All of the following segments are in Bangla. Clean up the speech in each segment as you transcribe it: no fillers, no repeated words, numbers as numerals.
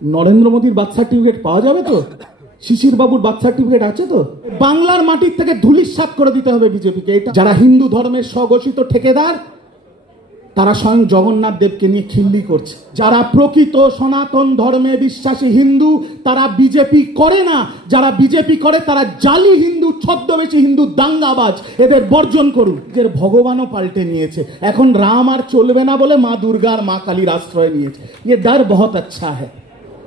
নরেন্দ্র মোদীর বার্থ সার্টিফিকেট পাওয়া যাবে তো? শিশির বাবুর বার্থ সার্টিফিকেট আছে তো? বাংলার মাটির থেকে ধুলিস্যাৎ করে দিতে হবে বিজেপিকে। এটা যারা হিন্দু ধর্মের স্বঘোষিত ঠেকেদার, তারা স্বয়ং জগন্নাথ দেবকে নিয়ে খিল্লি করছে। যারা প্রকৃত সনাতন ধর্মে বিশ্বাসী হিন্দু, তারা বিজেপি করে না। যারা বিজেপি করে তারা জালি হিন্দু, ছদ্মবেশী হিন্দু, দাঙ্গাবাজ। এদের বর্জন করুন। এর ভগবানও পাল্টে নিয়েছে। এখন রাম আর চলবে না বলে মা দুর্গা আর মা কালীর আশ্রয় নিয়েছে। ये डर बहुत अच्छा है।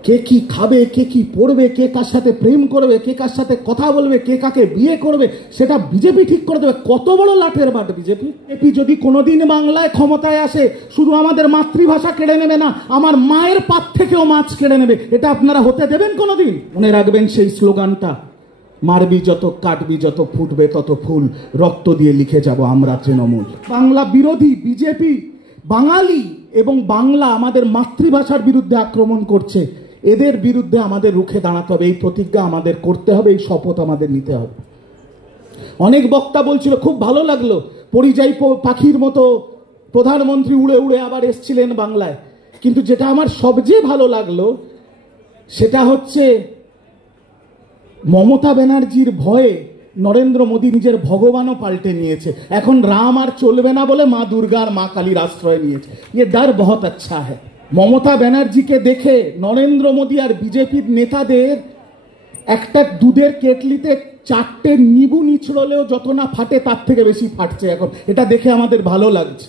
কে কি খাবে, কে কি পড়বে, কে কার সাথে প্রেম করবে, কে কার সাথে কথা বলবে, কে কাকে বিয়ে করবে, সেটা বিজেপি ঠিক করে দেবে। কত বড় লাঠের বাট বিজেপি। বিজেপি যদি কোনোদিন বাংলায় ক্ষমতায় আসে, শুধু আমাদের মাতৃভাষা কেড়ে নেবে না, আমার মায়ের পাত থেকেও মাছ কেড়ে নেবে। এটা আপনারা হতে দেবেন কোনোদিন? মনে রাখবেন সেই স্লোগানটা, মারবি যত, কাটবি যত, ফুটবে তত ফুল, রক্ত দিয়ে লিখে যাব আমরা তৃণমূল। বাংলা বিরোধী বিজেপি বাঙালি এবং বাংলা আমাদের মাতৃভাষার বিরুদ্ধে আক্রমণ করছে। এদের বিরুদ্ধে আমাদের রুখে দাঁড়াতে হবে। এই প্রতিজ্ঞা আমাদের করতে হবে, এই শপথ আমাদের নিতে হবে। অনেক বক্তা বলছিল, খুব ভালো লাগলো, পরিযায়ী পাখির মতো প্রধানমন্ত্রী উড়ে উড়ে আবার এসছিলেন বাংলায়। কিন্তু যেটা আমার সবচেয়ে ভালো লাগলো সেটা হচ্ছে মমতা ব্যানার্জির ভয়ে নরেন্দ্র মোদী নিজের ভগবানও পাল্টে নিয়েছে। এখন রাম আর চলবে না বলে মা দুর্গা আর মা কালীর আশ্রয় নিয়েছে। ये डर बहुत अच्छा है। মমতা ব্যানার্জিকে দেখে নরেন্দ্র মোদী আর বিজেপির নেতাদের একটা দুধের কেটলিতে 4টে নিবু নিছড়লেও যত না ফাটে তার থেকে বেশি ফাটছে এখন। এটা দেখে আমাদের ভালো লাগছে।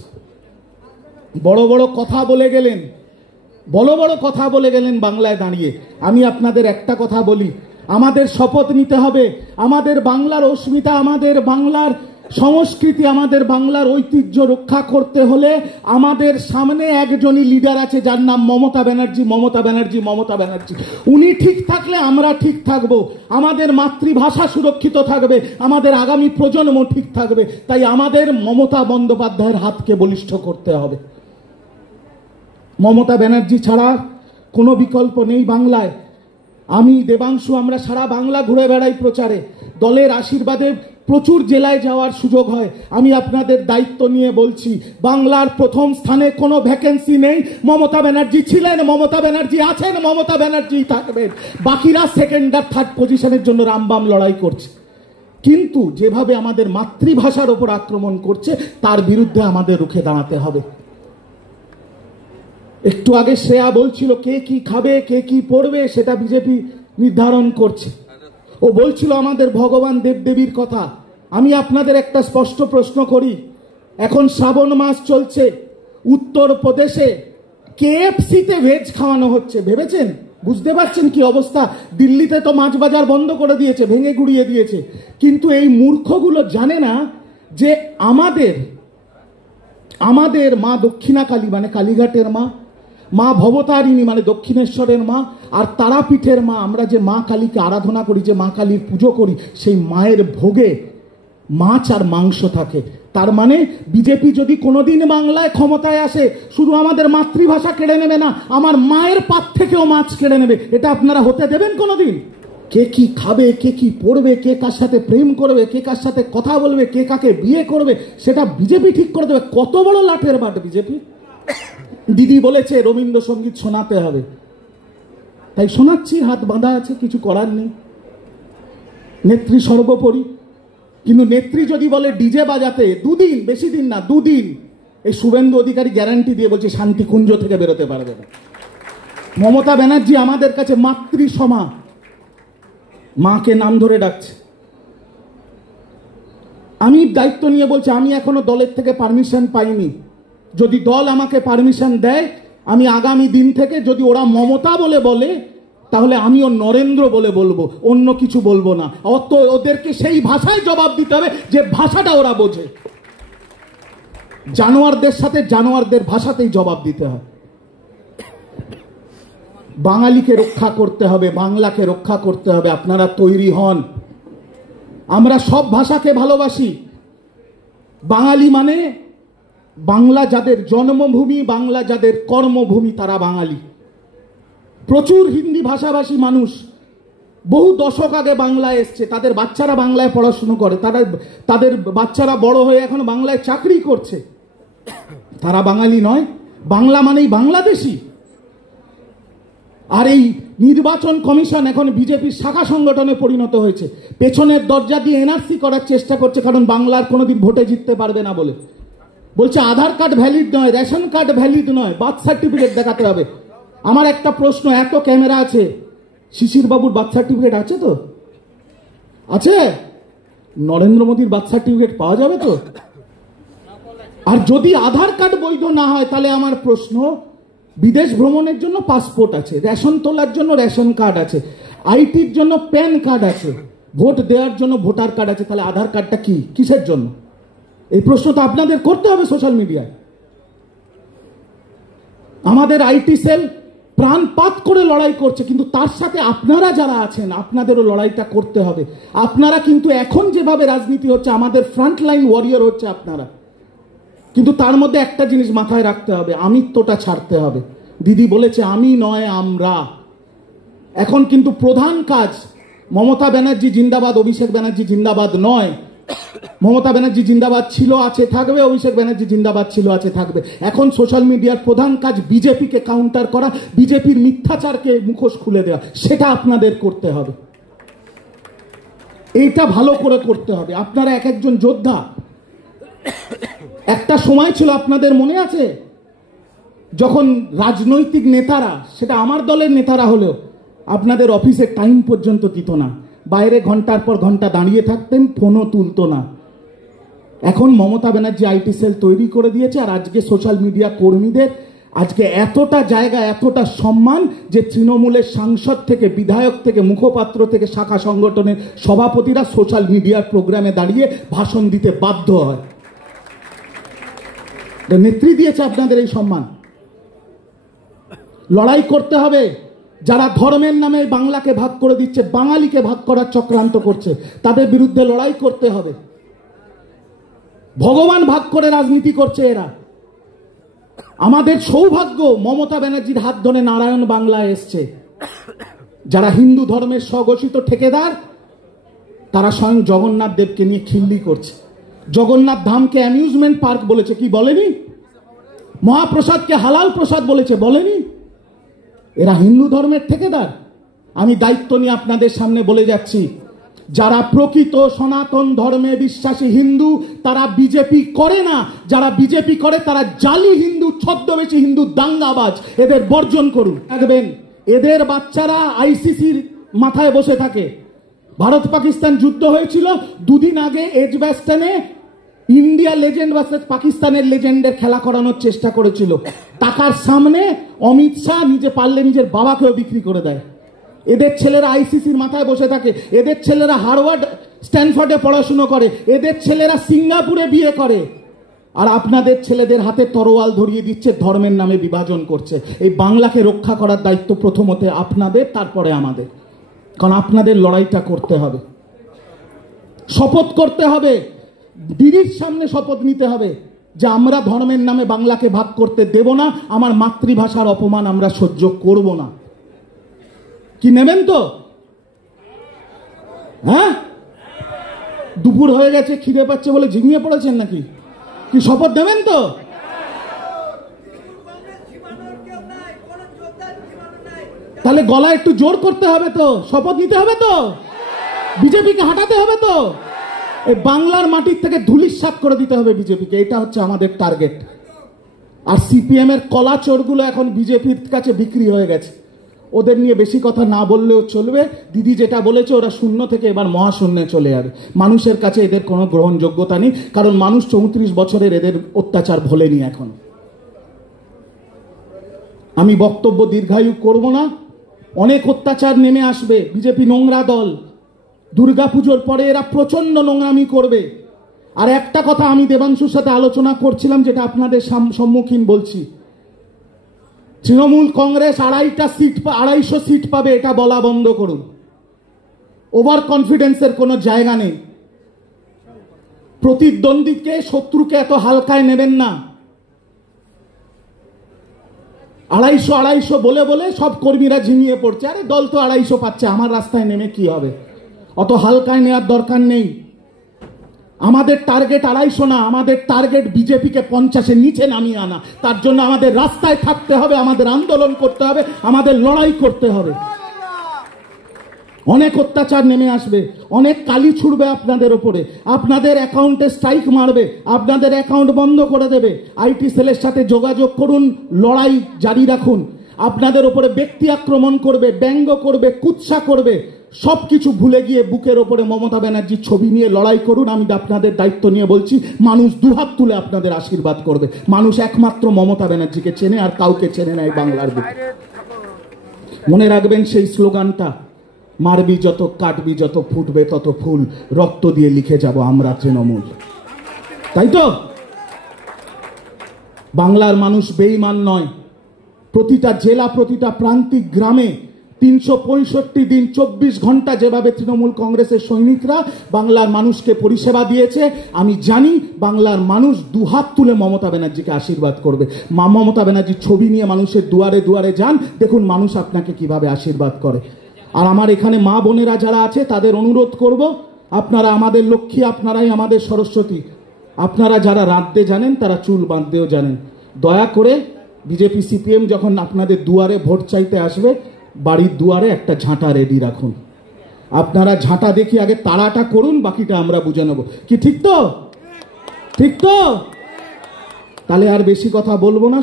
বড় বড় কথা বলে গেলেন, বড় বড় কথা বলে গেলেন বাংলায় দাঁড়িয়ে। আমি আপনাদের একটা কথা বলি, আমাদের শপথ নিতে হবে। আমাদের বাংলার অস্মিতা, আমাদের বাংলার সংস্কৃতি, আমাদের বাংলার ঐতিহ্য রক্ষা করতে হলে আমাদের সামনে একজনই লিডার আছে, যার নাম মমতা ব্যানার্জি। মমতা ব্যানার্জি, মমতা ব্যানার্জি। উনি ঠিক থাকলে আমরা ঠিক থাকব, আমাদের মাতৃভাষা সুরক্ষিত থাকবে, আমাদের আগামী প্রজন্ম ঠিক থাকবে। তাই আমাদের মমতা বন্দ্যোপাধ্যায়ের হাতকে বলিষ্ঠ করতে হবে। মমতা ব্যানার্জি ছাড়া কোনো বিকল্প নেই বাংলায়। আমি দেবাংশু, আমরা সারা বাংলা ঘুরে বেড়াই প্রচারে। দলের আশীর্বাদে প্রচুর জেলায় যাওয়ার সুযোগ হয়। আমি আপনাদের দায়িত্ব নিয়ে বলছি, বাংলার প্রথম স্থানে কোনো ভ্যাকেন্সি নেই। মমতা ব্যানার্জি ছিলেন, মমতা ব্যানার্জি আছেন, মমতা ব্যানার্জি থাকবেন। বাকিরা সেকেন্ড আর থার্ড পজিশনের জন্য রামবাম লড়াই করছে। কিন্তু যেভাবে আমাদের মাতৃভাষার ওপর আক্রমণ করছে, তার বিরুদ্ধে আমাদের রুখে দাঁড়াতে হবে। একটু আগে শ্রেয়া বলছিল, কে কি খাবে, কে কি পড়বে, সেটা বিজেপি নির্ধারণ করছে। ও বলছিল আমাদের ভগবান দেবদেবীর কথা। আমি আপনাদের একটা স্পষ্ট প্রশ্ন করি, এখন শ্রাবণ মাস চলছে, উত্তরপ্রদেশে কেএফসিতে ভেজ খাওয়ানো হচ্ছে। ভেবেছেন, বুঝতে পারছেন কি অবস্থা? দিল্লিতে তো মাছ বাজার বন্ধ করে দিয়েছে, ভেঙে গুড়িয়ে দিয়েছে। কিন্তু এই মূর্খগুলো জানে না যে আমাদের মা দক্ষিণা কালী মানে কালীঘাটের মা, মা ভবতারিণী মানে দক্ষিণেশ্বরের মা, আর তারাপীঠের মা, আমরা যে মা কালীকে আরাধনা করি, যে মা কালীর পুজো করি, সেই মায়ের ভোগে মাছ আর মাংস থাকে। তার মানে বিজেপি যদি কোনোদিন বাংলায় ক্ষমতায় আসে, শুধু আমাদের মাতৃভাষা কেড়ে নেবে না, আমার মায়ের পাত থেকেও মাছ কেড়ে নেবে। এটা আপনারা হতে দেবেন কোনোদিন? কে কি খাবে, কে কি পড়বে, কে কার সাথে প্রেম করবে, কে কার সাথে কথা বলবে, কে কাকে বিয়ে করবে, সেটা বিজেপি ঠিক করে দেবে। কত বড় লাঠের বাট বিজেপি। দিদি বলেছে রবীন্দ্রসঙ্গীত শোনাতে হবে, তাই শোনাচ্ছি, হাত বাঁধা আছে, কিছু করার নেই। নেত্রী সর্বোপরি। কিন্তু নেত্রী যদি বলে ডিজে বাজাতে, দুদিন, বেশি দিন না, দুদিন, এই শুভেন্দু অধিকারী গ্যারান্টি দিয়ে বলছে শান্তিকুঞ্জ থেকে বেরোতে পারবে না। মমতা ব্যানার্জি আমাদের কাছে মাতৃ সমা, মাকে নাম ধরে ডাকছে। আমি দায়িত্ব নিয়ে বলছি, আমি এখনো দলের থেকে পারমিশন পাইনি। যদি দল আমাকে পারমিশন দেয়, আমি আগামী দিন থেকে যদি ওরা মমতা বলে তাহলে আমিও নরেন্দ্র বলে বলবো, অন্য কিছু বলবো না। ওদেরকে সেই ভাষায় জবাব দিতে হবে যে ভাষাটা ওরা বোঝে। জানোয়ারদের সাথে জানোয়ারদের ভাষাতেই জবাব দিতে হয়। বাঙালিকে রক্ষা করতে হবে, বাংলাকে রক্ষা করতে হবে। আপনারা তৈরি হন। আমরা সব ভাষাকে ভালোবাসি। বাঙালি মানে বাংলা যাদের জন্মভূমি, বাংলা যাদের কর্মভূমি, তারা বাঙালি। প্রচুর হিন্দি ভাষাভাষী মানুষ বহু দশক আগে বাংলায় এসছে, তাদের বাচ্চারা বাংলায় পড়াশুনো করে, তাদের বাচ্চারা বড় হয়ে এখন বাংলায় চাকরি করছে। তারা বাঙালি নয়। বাংলা মানেই বাংলাদেশি। আর এই নির্বাচন কমিশন এখন বিজেপির শাখা সংগঠনে পরিণত হয়েছে, পেছনের দরজা দিয়ে এনআরসি করার চেষ্টা করছে, কারণ বাংলার কোনোদিন ভোটে জিততে পারবে না বলে। বলছে আধার কার্ড ভ্যালিড নয়, রেশন কার্ড ভ্যালিড নয়, বার্থ সার্টিফিকেট দেখাতে হবে। আমার একটা প্রশ্ন, এত ক্যামেরা আছে, শিশির বাবুর বার্থ সার্টিফিকেট আছে তো? আছে? নরেন্দ্র মোদীর বার্থ সার্টিফিকেট পাওয়া যাবে তো? আর যদি আধার কার্ড বৈধ না হয়, তাহলে আমার প্রশ্ন, বিদেশ ভ্রমণের জন্য পাসপোর্ট আছে, রেশন তোলার জন্য রেশন কার্ড আছে, আইটির জন্য প্যান কার্ড আছে, ভোট দেওয়ার জন্য ভোটার কার্ড আছে, তাহলে আধার কার্ডটা কি, কিসের জন্য? এই প্রশ্ন তো আপনাদের করতে হবে সোশ্যাল মিডিয়ায়। আমাদের আইটি সেল প্রাণপাত করে লড়াই করছে, কিন্তু তার সাথে আপনারা যারা আছেন আপনাদেরও লড়াইটা করতে হবে। আপনারা কিন্তু এখন যেভাবে রাজনীতি হচ্ছে, আমাদের ফ্রন্টলাইন ওয়ারিয়র হচ্ছে আপনারা, কিন্তু তার মধ্যে একটা জিনিস মাথায় রাখতে হবে, আমিত্বটা ছাড়তে হবে। দিদি বলেছে আমি নয় আমরা। এখন কিন্তু প্রধান কাজ, মমতা ব্যানার্জি জিন্দাবাদ, অভিষেক ব্যানার্জি জিন্দাবাদ নয়। মমতা ব্যানার্জি জিন্দাবাদ ছিল, আছে, থাকবে, অভিষেক ব্যানার্জি জিন্দাবাদ ছিল, আছে, থাকবে। এখন সোশ্যাল মিডিয়ার প্রধান কাজ বিজেপিকে কাউন্টার করা, বিজেপির মিথ্যাচারকে মুখোশ খুলে দেওয়া, সেটা আপনাদের করতে হবে। এইটা ভালো করে করতে হবে। আপনারা এক একজন যোদ্ধা। একটা সময় ছিল, আপনাদের মনে আছে, যখন রাজনৈতিক নেতারা, সেটা আমার দলের নেতারা হলেও, আপনাদের অফিসে টাইম পর্যন্ত দিত না, বাইরে ঘন্টার পর ঘন্টা দাঁড়িয়ে থাকতেন, ফোনও তুলতো না। এখন মমতা ব্যানার্জি আইটি সেল তৈরি করে দিয়েছে, আর আজকে সোশ্যাল মিডিয়া কর্মীদের আজকে এতটা জায়গা, এতটা সম্মান, যে তৃণমূলের সাংসদ থেকে, বিধায়ক থেকে, মুখপাত্র থেকে, শাখা সংগঠনের সভাপতিরা সোশ্যাল মিডিয়ার প্রোগ্রামে দাঁড়িয়ে ভাষণ দিতে বাধ্য হয়। নেত্রী দিয়েছে আপনাদের এই সম্মান। লড়াই করতে হবে। যারা ধর্মের নামে বাংলাকে ভাগ করে দিচ্ছে, বাঙালিকে ভাগ করার চক্রান্ত করছে, তাদের বিরুদ্ধে লড়াই করতে হবে। ভগবান ভাগ করে রাজনীতি করছে এরা। আমাদের সৌভাগ্য, মমতা ব্যানার্জির হাত ধরে নারায়ণ বাংলায় এসছে। যারা হিন্দু ধর্মের স্বঘোষিত ঠেকেদার, তারা স্বয়ং জগন্নাথ দেবকে নিয়ে খিল্লি করছে। জগন্নাথ ধামকে অ্যামিউজমেন্ট পার্ক বলেছে, কি বলেনি? মহাপ্রসাদকে হালাল প্রসাদ বলেছে, বলেনি? এরা হিন্দু ধর্মের ঠেকেদার। আমি দায়িত্ব নিয়ে আপনাদের সামনে বলে যাচ্ছি, যারা প্রকৃত সনাতন ধর্মে বিশ্বাসী হিন্দু, তারা বিজেপি করে না। যারা বিজেপি করে তারা জালি হিন্দু, ছদ্মবেশী হিন্দু, দাঙ্গাবাজ। এদের বর্জন করুন। দেখবেন এদের বাচ্চারা আইসিসির মাথায় বসে থাকে। ভারত পাকিস্তান যুদ্ধ হয়েছিল, দুদিন আগে এজবাস্টনে ইন্ডিয়া লেজেন্ড ভার্সেস পাকিস্তানের লেজেন্ডের খেলা করানোর চেষ্টা করেছিল। টাকার সামনে অমিত শাহ নিজে পারলে নিজের বাবাকেও বিক্রি করে দেয়। এদের ছেলেরা আইসিসির মাথায় বসে থাকে, এদের ছেলেরা হার্ভার্ড স্ট্যানফোর্ডে পড়াশুনো করে, এদের ছেলেরা সিঙ্গাপুরে বিয়ে করে, আর আপনাদের ছেলেদের হাতে তরোয়াল ধরিয়ে দিচ্ছে, ধর্মের নামে বিভাজন করছে। এই বাংলাকে রক্ষা করার দায়িত্ব প্রথমত আপনাদের, তারপরে আমাদের। কারণ আপনাদের লড়াইটা করতে হবে, শপথ করতে হবে, দিদির সামনে শপথ নিতে হবে যে আমরা ধর্মের নামে বাংলাকে ভাগ করতে দেব না, আমার মাতৃভাষার অপমান আমরা সহ্য করব না। কি নেবেন তো? হ্যাঁ, দুপুর হয়ে গেছে, খিদে পাচ্ছে বলে ঝিমিয়ে পড়েছেন নাকি? কি শপথ দেবেন তো? তাহলে গলা একটু জোর করতে হবে তো, শপথ নিতে হবে তো, বিজেপিকে হাঁটাতে হবে তো, এই বাংলার মাটির থেকে ধুলিস্যাৎ করে দিতে হবে বিজেপিকে। এটা হচ্ছে আমাদের টার্গেট। আর সিপিএম এর কলা চোরগুলো এখন বিজেপির কাছে বিক্রি হয়ে গেছে, ওদের নিয়ে বেশি কথা না বললেও চলবে। দিদি যেটা বলেছে, ওরা শূন্য থেকে এবার মহাশূন্যে চলে যাবে। মানুষের কাছে এদের কোনো গ্রহণযোগ্যতা নেই, কারণ মানুষ 34 বছরের এদের অত্যাচার ভোলেনি এখন। আমি বক্তব্য দীর্ঘায়ু করব না, অনেক অত্যাচার নেমে আসবে। বিজেপি নোংরা দল, দুর্গাপুজোর পরে এরা প্রচন্ড নোংরামি করবে। আর একটা কথা আমি দেবাংশুর সাথে আলোচনা করছিলাম, যেটা আপনাদের সম্মুখীন বলছি, তৃণমূল কংগ্রেস 250 সিট পাবে, এটা বলা বন্ধ করুন। ওভার কনফিডেন্সের কোনো জায়গা নেই। প্রতিদ্বন্দ্বীকে, শত্রুকে এত হালকায় নেবেন না। 250 বলে বলে সব কর্মীরা ঝিমিয়ে পড়ছে। আরে দল তো 250 পাচ্ছে, আমার রাস্তায় নেমে কি হবে? অত হালকায় নেওয়ার দরকার নেই। আমাদের টার্গেট 250 না, আমাদের টার্গেট বিজেপিকে 50-এর নিচে নামিয়ে আনা। তার জন্য আমাদের রাস্তায় থাকতে হবে, আমাদের আন্দোলন করতে হবে, আমাদের লড়াই করতে হবে। অনেক অত্যাচার নেমে আসবে, অনেক কালি ছুড়বে আপনাদের ওপরে, আপনাদের অ্যাকাউন্টে স্ট্রাইক মারবে, আপনাদের অ্যাকাউন্ট বন্ধ করে দেবে। আইটি সেলের সাথে যোগাযোগ করুন, লড়াই জারি রাখুন। আপনাদের ওপরে ব্যক্তি আক্রমণ করবে, ব্যঙ্গ করবে, কুৎসা করবে, সবকিছু ভুলে গিয়ে বুকের ওপরে মমতা ব্যানার্জির ছবি নিয়ে লড়াই করুন। আমি আপনাদের দায়িত্ব নিয়ে বলছি, মানুষ দুহাত তুলে আপনাদের আশীর্বাদ করবে। মানুষ একমাত্র মমতা ব্যানার্জিকে চেনে, আর কাউকে চেনে না এই বাংলার বুকে। মনে রাখবেন সেই স্লোগানটা, মারবি যত, কাটবি যত, ফুটবে তত ফুল, রক্ত দিয়ে লিখে যাব আমরা তৃণমূল। তাই তো? বাংলার মানুষ বেঈমান নয়। প্রতিটা জেলা, প্রতিটা প্রান্তিক গ্রামে 365 দিন 24 ঘন্টা যেভাবে তৃণমূল কংগ্রেসের সৈনিকরা বাংলার মানুষকে পরিষেবা দিয়েছে, আমি জানি বাংলার মানুষ দুহাত তুলে মমতা ব্যানার্জিকে আশীর্বাদ করবে। মমতা ব্যানার্জির ছবি নিয়ে মানুষের দুয়ারে দুয়ারে যান, দেখুন মানুষ আপনাকে কিভাবে আশীর্বাদ করে। আর আমার এখানে মা বোনেরা যারা আছে তাদের অনুরোধ করব, আপনারা আমাদের লক্ষ্মী, আপনারাই আমাদের সরস্বতী। আপনারা যারা রাঁধতে জানেন তারা চুল বাঁধতেও জানেন। দয়া করে বিজেপি সিপিএম যখন আপনাদের দুয়ারে ভোট চাইতে আসবে, বাড়ির দুয়ারে একটা ঝাঁটা রেডি রাখুন। আপনারা ঝাঁটা দেখি আগে তাড়াটা করুন, বাকিটা আমরা বুঝে নেব। কি ঠিক তো? ঠিক তো? তাহলে আর বেশি কথা বলবো না,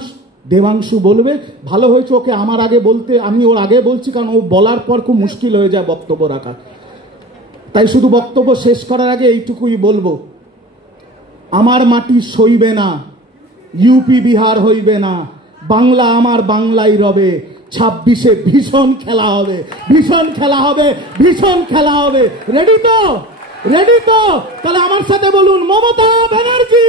দেবাংশু বলবে। ভালো হয়েছে ওকে আমার আগে বলতে, আমি ওর আগে বলছি, কারণ ও বলার পর খুব মুশকিল হয়ে যায় বক্তব্য রাখা। তাই শুধু বক্তব্য শেষ করার আগে এইটুকুই বলবো, আমার মাটি সইবে না, ইউপি বিহার হইবে না, বাংলা আমার বাংলাই রবে। 26-এ ভীষণ খেলা হবে, ভীষণ খেলা হবে, ভীষণ খেলা হবে। রেডি তো? রেডি তো? তাহলে আমার সাথে বলুন, মমতা ব্যানার্জি।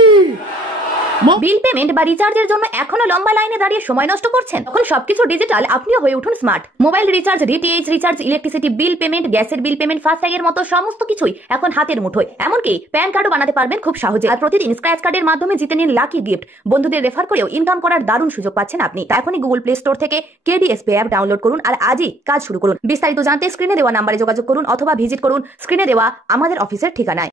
বিল পেমেন্ট বা রিচার্জের জন্য এখনো লম্বা লাইনে দাঁড়িয়ে সময় নষ্ট করছেন? তখন সবকিছু ডিজিটাল, আপনিও হয়ে উঠুন smart. Mobile recharge, DTH recharge, electricity bill payment, গ্যাসের বিল পেমেন্ট, ফাস্ট্যাগের মতো সমস্ত কিছুই এখন হাতের মুঠোয়। এমনকি প্যান কার্ডও বানাতে পারবেন খুব সহজে। আর প্রতিদিন স্ক্র্যাচ কার্ডের মাধ্যমে জিতে নিন লাকি গিফট। বন্ধুদের রেফার করেও ইনকাম করার দারুণ সুযোগ পাচ্ছেন আপনি। এখনই গুগল প্লে স্টোর থেকে কেডিএসপি অ্যাপ ডাউনলোড করুন আর আজই কাজ শুরু করুন। বিস্তারিত জানতে স্ক্রিনে দেওয়া নাম্বারে যোগাযোগ করুন অথবা ভিজিট করুন স্ক্রিনে দেওয়া আমাদের অফিসের ঠিকানায়।